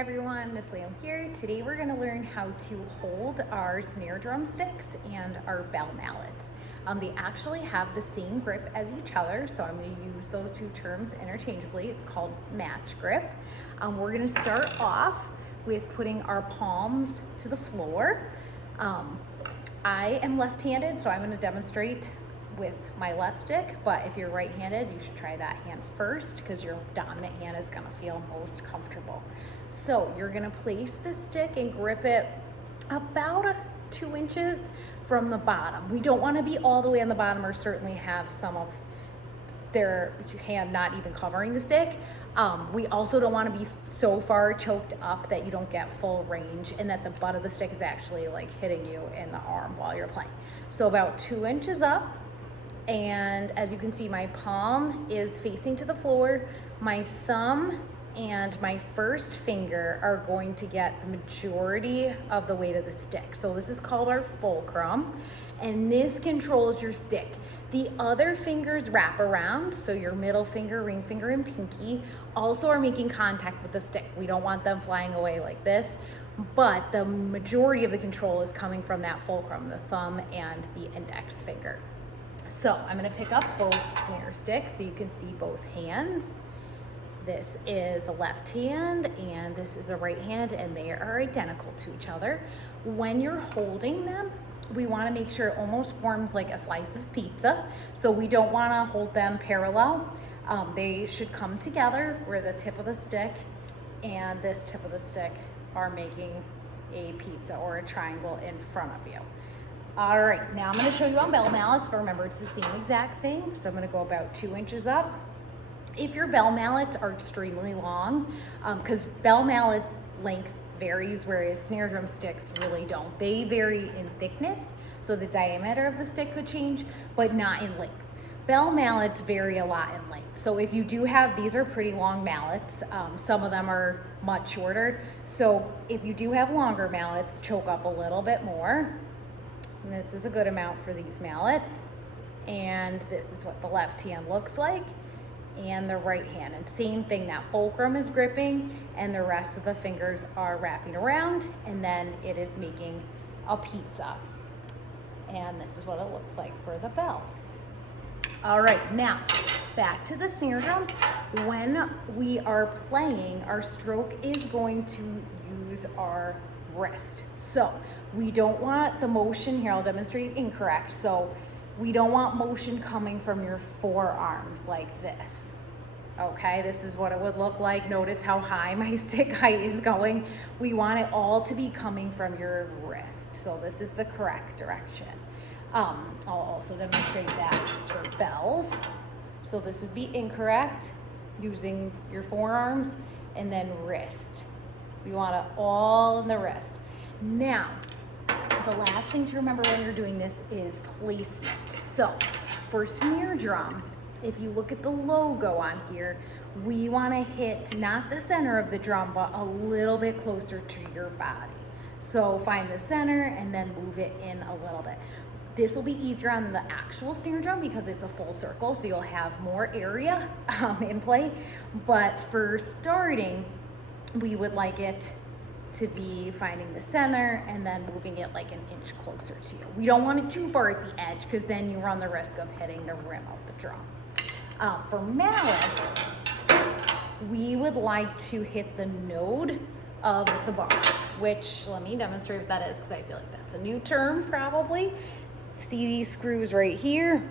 Hi everyone, Miss Liam here. Today we're going to learn how to hold our snare drum sticks and our bell mallets. They actually have the same grip as each other, so I'm going to use those two terms interchangeably. It's called match grip. We're going to start off with putting our palms to the floor. I am left-handed, so I'm going to demonstrate with my left stick, but if you're right-handed, you should try that hand first because your dominant hand is going to feel most comfortable. So you're going to place the stick and grip it about 2 inches from the bottom. We don't want to be all the way on the bottom or certainly have some of their hand not even covering the stick. We also don't want to be so far choked up that you don't get full range and that the butt of the stick is actually like hitting you in the arm while you're playing. So about 2 inches up. And as you can see, my palm is facing to the floor. My thumb and my first finger are going to get the majority of the weight of the stick. So this is called our fulcrum, and this controls your stick. The other fingers wrap around, so your middle finger, ring finger, and pinky also are making contact with the stick. We don't want them flying away like this, but the majority of the control is coming from that fulcrum, the thumb and the index finger. So I'm going to pick up both snare sticks so you can see both hands. This is a left hand and this is a right hand, and they are identical to each other. When you're holding them, we want to make sure it almost forms like a slice of pizza. So we don't want to hold them parallel. They should come together where the tip of the stick and this tip of the stick are making a pizza or a triangle in front of you. All right, now I'm going to show you on bell mallets, but remember it's the same exact thing. So I'm going to go about 2 inches up. If your bell mallets are extremely long, because bell mallet length varies, whereas snare drum sticks really don't. They vary in thickness, so the diameter of the stick could change, but not in length. Bell mallets vary a lot in length. So if you do have, these are pretty long mallets. Some of them are much shorter. So if you do have longer mallets, choke up a little bit more. And this is a good amount for these mallets. And this is what the left hand looks like, and the right hand. And same thing, that fulcrum is gripping and the rest of the fingers are wrapping around, and then it is making a pizza. And this is what it looks like for the bells. All right, now back to the snare drum. When we are playing, our stroke is going to use our wrist. So we don't want the motion here, I'll demonstrate incorrect. So we don't want motion coming from your forearms like this. Okay, this is what it would look like. Notice how high my stick height is going. We want it all to be coming from your wrist. So this is the correct direction. I'll also demonstrate that for bells. So this would be incorrect, using your forearms and then wrist. We want it all in the wrist. Now, the last thing to remember when you're doing this is placement. So for snare drum, if you look at the logo on here, we want to hit not the center of the drum, but a little bit closer to your body. So find the center and then move it in a little bit. This will be easier on the actual snare drum because it's a full circle, so you'll have more area in play. But for starting, we would like it to be finding the center and then moving it like an inch closer to you. We don't want it too far at the edge because then you run the risk of hitting the rim of the drum. For mallets, we would like to hit the node of the bar, which let me demonstrate what that is because I feel like that's a new term probably. See these screws right here?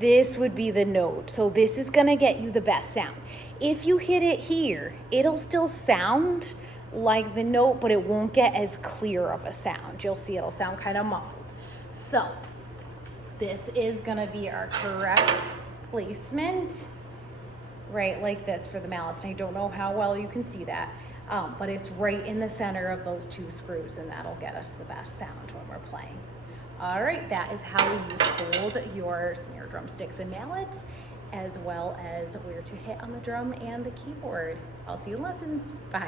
This would be the node. So this is gonna get you the best sound. If you hit it here, it'll still sound like the note, but it won't get as clear of a sound. You'll see it'll sound kind of muffled. So this is gonna be our correct placement, right like this for the mallets. And I don't know how well you can see that, but it's right in the center of those two screws, and that'll get us the best sound when we're playing. All right, that is how you hold your snare drum sticks and mallets, as well as where to hit on the drum and the keyboard. I'll see you in lessons. Bye.